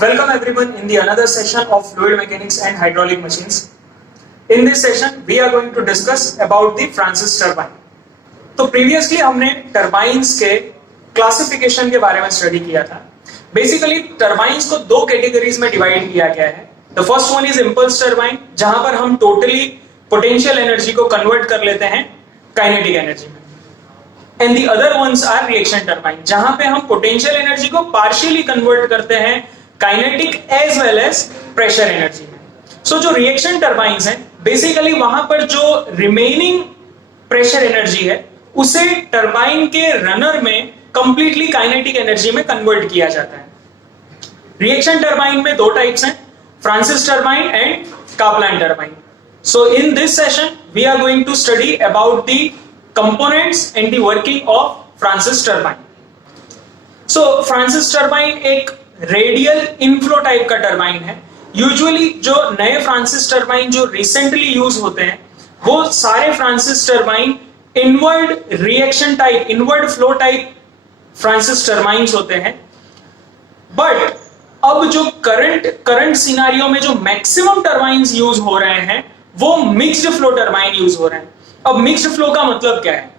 Welcome everyone in the another session of fluid mechanics and hydraulic machines. In this session, we are going to discuss about the Francis turbine. तो previously हमने turbines के classification के बारे में study किया था. Basically turbines को दो categories में divide किया गया है. The first one is impulse turbine, जहां पर हम totally potential energy को convert कर लेते हैं kinetic energy में. And the other ones are reaction turbine, जहां पे हम potential energy को partially convert करते हैं kinetic as well as pressure energy में. सो जो रिएक्शन टर्बाइंस हैं बेसिकली वहां पर जो रिमेनिंग प्रेशर एनर्जी है उसे टर्बाइन के रनर में कंप्लीटली काइनेटिक एनर्जी में कन्वर्ट किया जाता है. रिएक्शन टर्बाइन में दो टाइप्स हैं, Francis turbine and Kaplan turbine. So in this session we are going to study about the components and the working of Francis turbine. So Francis turbine एक radial inflow type का turbine है. Usually जो नए Francis turbine जो recently use होते हैं वो सारे Francis turbine inward reaction type, inward flow type Francis turbines होते हैं. बट अब जो करंट सिनारियो में जो मैक्सिमम टर्बाइंस यूज हो रहे हैं वो मिक्स्ड फ्लो टर्बाइन यूज हो रहे हैं. अब मिक्स्ड फ्लो का मतलब क्या है?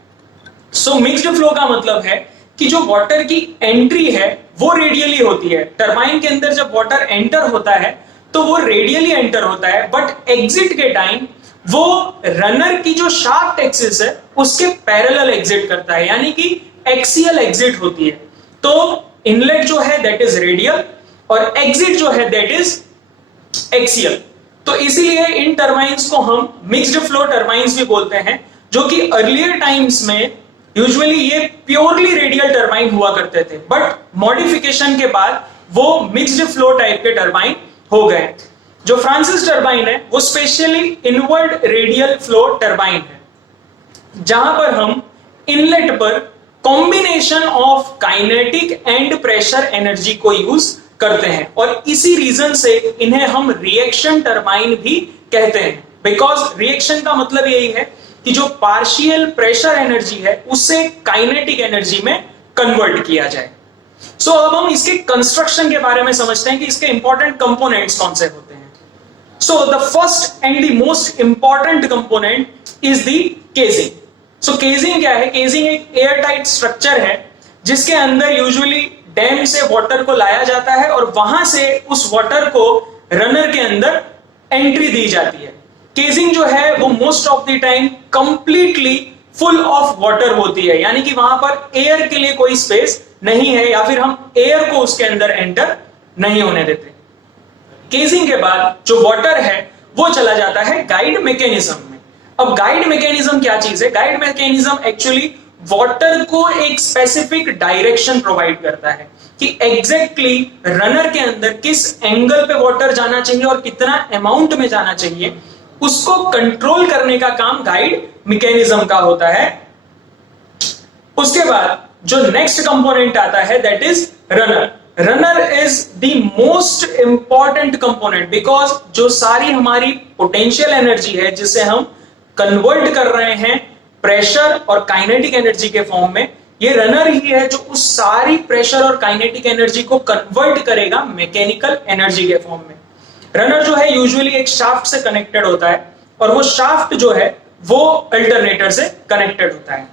सो मिक्स्ड फ्लो का मतलब है कि जो वाटर की एंट्री है वो रेडियली होती है. टर्बाइन के अंदर जब वाटर एंटर होता है तो वो रेडियली एंटर होता है, बट एग्जिट के टाइम वो रनर की जो शाफ्ट एक्सिस है उसके पैरेलल एग्जिट करता है, यानी कि एक्सियल एग्जिट होती है. तो इनलेट जो है दैट इज रेडियल और एग्जिट जो है दैट इज एक्सियल. तो इसीलिए इन टर्बाइंस को हम मिक्स्ड फ्लो टर्बाइंस भी बोलते हैं, जो कि अर्लियर टाइम्स में यूजुअली ये प्योरली रेडियल टर्बाइन हुआ करते थे, बट मॉडिफिकेशन के बाद वो मिक्स्ड फ्लो टाइप के टर्बाइन हो गए. जो फ्रांसिस टर्बाइन है वो specially inward radial flow turbine है, जहां पर हम इनलेट पर combination of kinetic and pressure energy को यूज करते हैं. और इसी रीजन से इन्हें हम रिएक्शन टर्बाइन भी कहते हैं, बिकॉज रिएक्शन का मतलब यही है कि जो पार्शियल प्रेशर एनर्जी है उससे काइनेटिक एनर्जी में कन्वर्ट किया जाए. सो अब हम इसके कंस्ट्रक्शन के बारे में समझते हैं कि इसके इंपॉर्टेंट कंपोनेंट्स कौन से होते हैं. So the first and the most important component is the casing. So casing क्या है? केजिंग एक एयर टाइट स्ट्रक्चर है जिसके अंदर यूजुअली डैम से वाटर को लाया जाता है और वहां से उस वाटर को रनर के अंदर एंट्री दी जाती है. केजिंग जो है वो most of the time completely full of water होती है, यानी कि वहां पर एयर के लिए कोई स्पेस नहीं है या फिर हम एयर को उसके अंदर एंटर नहीं होने देते. केजिंग के बाद जो वाटर है वो चला जाता है गाइड मैकेनिज्म में. अब गाइड मैकेनिज्म क्या चीज है? गाइड मैकेनिज्म एक्चुअली वाटर को एक स्पेसिफिक डायरेक्शन प्रोवाइड करता है कि एग्जैक्टली रनर के अंदर किस एंगल पे वाटर जाना चाहिए और कितना अमाउंट में जाना चाहिए, उसको कंट्रोल करने का काम गाइड मैकेनिज्म का होता है. उसके बाद जो नेक्स्ट कंपोनेंट आता है that is runner. Runner is the most important component, because जो सारी हमारी पोटेंशियल एनर्जी है जिसे हम कन्वर्ट कर रहे हैं प्रेशर और काइनेटिक एनर्जी के फॉर्म में, ये रनर ही है जो उस सारी प्रेशर और काइनेटिक एनर्जी को कन्वर्ट करेगा मैकेनिकल एनर्जी के फॉर्म में. रनर जो है यूजुअली एक शाफ्ट से कनेक्टेड होता है और वो शाफ्ट जो है वो अल्टरनेटर से कनेक्टेड होता है.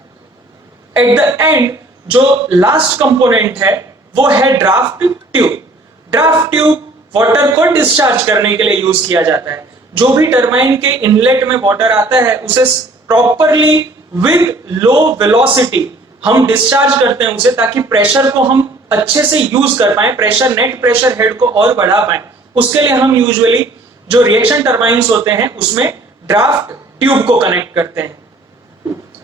एट द एंड जो लास्ट कंपोनेंट है वो है draft tube. Draft tube water को डिस्चार्ज करने के लिए यूज किया जाता है. जो भी टर्बाइन के इनलेट में वाटर आता है उसे प्रॉपरली विद लो वेलोसिटी हम डिस्चार्ज करते हैं उसे, ताकि प्रेशर को हम अच्छे से यूज कर पाए, प्रेशर नेट प्रेशर हेड को और बढ़ा पाए. उसके लिए हम यूजुअली जो रिएक्शन टर्बाइंस होते हैं उसमें ड्राफ्ट ट्यूब को कनेक्ट करते हैं.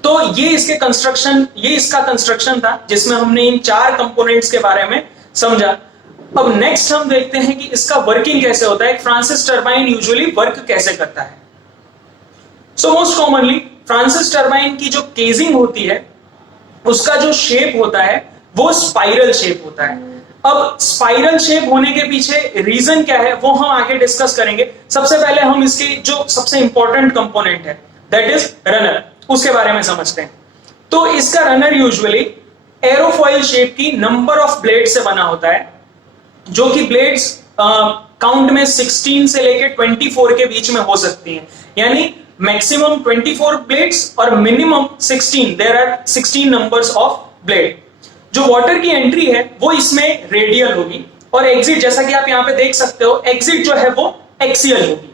तो ये इसका कंस्ट्रक्शन था जिसमें हमने इन चार कंपोनेंट्स के बारे में समझा. अब नेक्स्ट हम देखते हैं कि इसका वर्किंग कैसे होता है, एक फ्रांसिस टर्बाइन यूजुअली वर्क कैसे करता है. So most commonly Francis turbine की जो केजिंग होती है उसका जो शेप होता है वो स्पाइरल शेप होता है. अब स्पाइरल शेप होने के पीछे रीजन क्या है वो हम आगे डिस्कस करेंगे. सबसे पहले हम इसके जो सबसे इंपॉर्टेंट कंपोनेंट है दैट इज रनर, उसके बारे में समझते हैं. तो इसका रनर यूजुअली एरोफॉइल शेप की नंबर ऑफ ब्लेड से बना होता है, जो कि ब्लेड्स काउंट में 16 से लेके 24 के बीच में हो सकती हैं, यानी मैक्सिमम 24 ब्लेड्स और minimum 16, there are 16 numbers of blade. जो वाटर की एंट्री है वो इसमें रेडियल होगी और एग्जिट, जैसा कि आप यहाँ पे देख सकते हो, एग्जिट जो है वो एक्सियल होगी।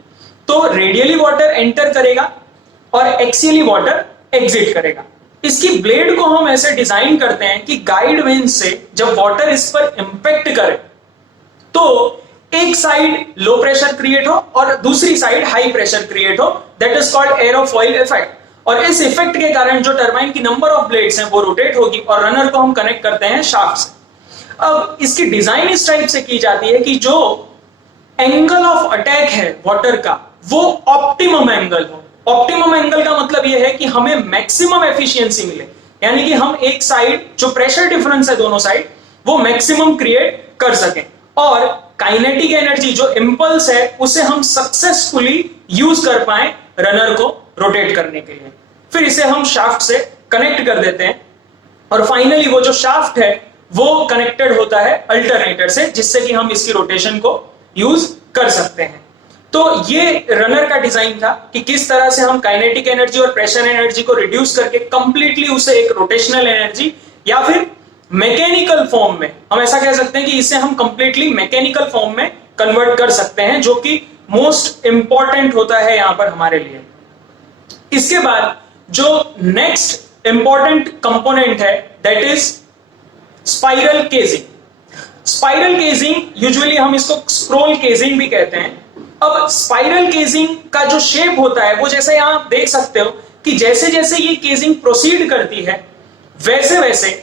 तो रेडियली वाटर एंटर करेगा और एक्सियली वाटर एग्जिट करेगा। इसकी ब्लेड को हम ऐसे डिजाइन करते हैं कि गाइड वेन से जब वाटर इस पर इंपैक्ट करे तो एक साइड लो प्रेशर क्रिएट हो और दूसरी साइड हाई प्रेशर क्रिएट हो, that is called aerofoil effect. और इस इफेक्ट के कारण जो टरबाइन की नंबर ऑफ ब्लेड्स हैं वो रोटेट होगी और रनर को हम कनेक्ट करते हैं शाफ्ट से। अब इसकी डिजाइन इस टाइप से की जाती है कि जो एंगल ऑफ अटैक है वाटर का वो ऑप्टिमम एंगल हो। ऑप्टिमम एंगल का मतलब यह है कि हमें मैक्सिमम एफिशिएंसी मिले, यानी कि हम एक साइड जो प्रेशर डिफरेंस है दोनों साइड वो मैक्सिमम क्रिएट कर सकें और काइनेटिक एनर्जी जो इंपल्स है उसे हम सक्सेसफुली यूज कर पाए रनर को रोटेट करने के लिए। फिर इसे हम शाफ्ट से कनेक्ट कर देते हैं और फाइनली वो जो शाफ्ट है वो कनेक्टेड होता है अल्टरनेटर से, जिससे कि हम इसकी रोटेशन को यूज कर सकते हैं। तो ये रनर का डिजाइन था कि किस तरह से हम काइनेटिक एनर्जी और प्रेशर एनर्जी को रिड्यूस करके कंप्लीटली उसे एक रोटेशनल एनर्जी या फिर मैकेनिकल फॉर्म में, हम ऐसा कह सकते हैं कि इसे हम कंप्लीटली मैकेनिकल फॉर्म में कन्वर्ट कर सकते हैं, जो कि मोस्ट इंपॉर्टेंट होता है यहां पर हमारे लिए। इसके बाद जो नेक्स्ट इंपॉर्टेंट कंपोनेंट है that is spiral casing. Spiral casing usually हम इसको स्क्रोल केजिंग भी कहते हैं। अब स्पाइरल केजिंग का जो शेप होता है वो जैसे यहां आप देख सकते हो कि जैसे जैसे ये केजिंग प्रोसीड करती है वैसे वैसे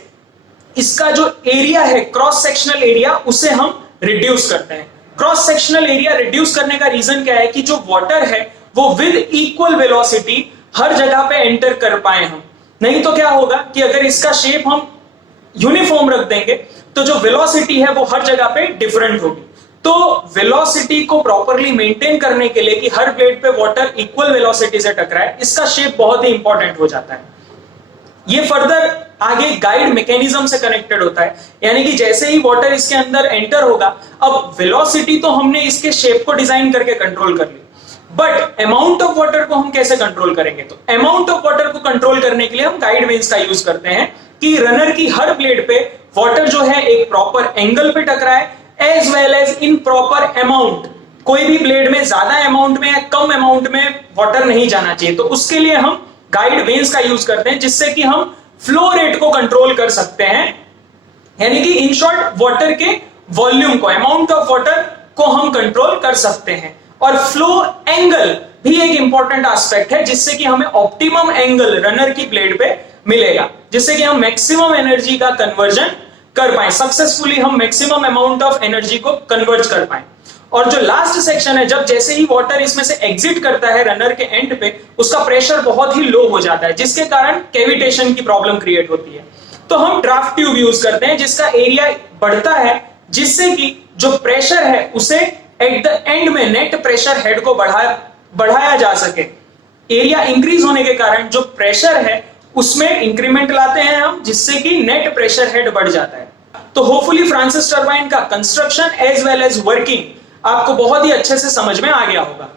इसका जो एरिया है, क्रॉस सेक्शनल एरिया, उसे हम रिड्यूस करते हैं। क्रॉस सेक्शनल एरिया रिड्यूस करने का रीजन क्या है कि जो वाटर है वो विद इक्वल वेलोसिटी हर जगह पे एंटर कर पाए हम। नहीं तो क्या होगा कि अगर इसका शेप हम यूनिफॉर्म रख देंगे तो जो वेलोसिटी है वो हर जगह पे डिफरेंट होगी। तो वेलोसिटी को प्रॉपरली मेंटेन करने के लिए कि हर ब्लेड पे वाटर इक्वल वेलोसिटी से टकराए, इसका शेप बहुत ही इंपॉर्टेंट हो जाता है। ये फर्दर आगे गाइड मैकेनिज्म से कनेक्टेड होता है, यानी कि जैसे ही वाटर इसके अंदर एंटर होगा, अब वेलोसिटी तो हमने इसके शेप को डिजाइन करके कंट्रोल कर ली, बट अमाउंट ऑफ वाटर को हम कैसे कंट्रोल करेंगे? तो अमाउंट ऑफ वाटर को कंट्रोल करने के लिए हम गाइड वेन्स का यूज करते हैं कि रनर की हर ब्लेड पे वाटर जो है एक प्रॉपर एंगल पे टकराए as well as in proper amount. कोई भी ब्लेड में ज्यादा अमाउंट में या कम अमाउंट में वाटर नहीं जाना चाहिए, तो उसके लिए हम गाइड वेन्स का यूज करते हैं, जिससे कि हम फ्लो रेट को कंट्रोल कर सकते हैं, यानी कि इन शॉर्ट वाटर के वॉल्यूम को, अमाउंट ऑफ वाटर को हम कंट्रोल कर सकते हैं। और फ्लो एंगल भी एक इंपॉर्टेंट एस्पेक्ट है, जिससे कि हमें ऑप्टिमम एंगल रनर की ब्लेड पे मिलेगा, जिससे कि हम मैक्सिमम एनर्जी का कन्वर्जन कर पाए, सक्सेसफुली हम मैक्सिमम अमाउंट ऑफ एनर्जी को कन्वर्ट कर पाए। और जो लास्ट सेक्शन है, जब जैसे ही वाटर इसमें से एग्जिट करता है रनर के एंड पे, उसका प्रेशर बहुत ही लो हो जाता है, जिसके कारण कैविटेशन की प्रॉब्लम क्रिएट होती है। तो हम ड्राफ्ट ट्यूब यूज करते हैं जिसका एरिया बढ़ता है, जिससे कि जो प्रेशर है उसे एट द एंड में नेट प्रेशर हेड को बढ़ाया जा सके। एरिया इंक्रीज होने के कारण जो प्रेशर है उसमें इंक्रीमेंट लाते हैं हम, जिससे कि नेट प्रेशर हेड बढ़ जाता है। तो होपफुली फ्रांसिस टरबाइन का construction as well as working आपको बहुत ही अच्छे से समझ में आ गया होगा।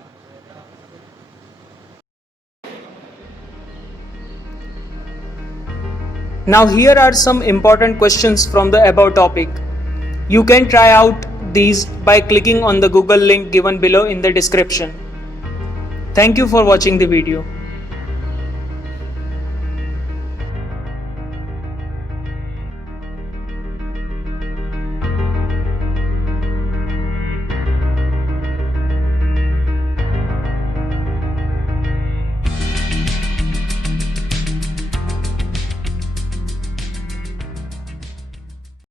Now here are some important questions from the above topic. You can try out these by clicking on the Google link given below in the description. Thank you for watching the video.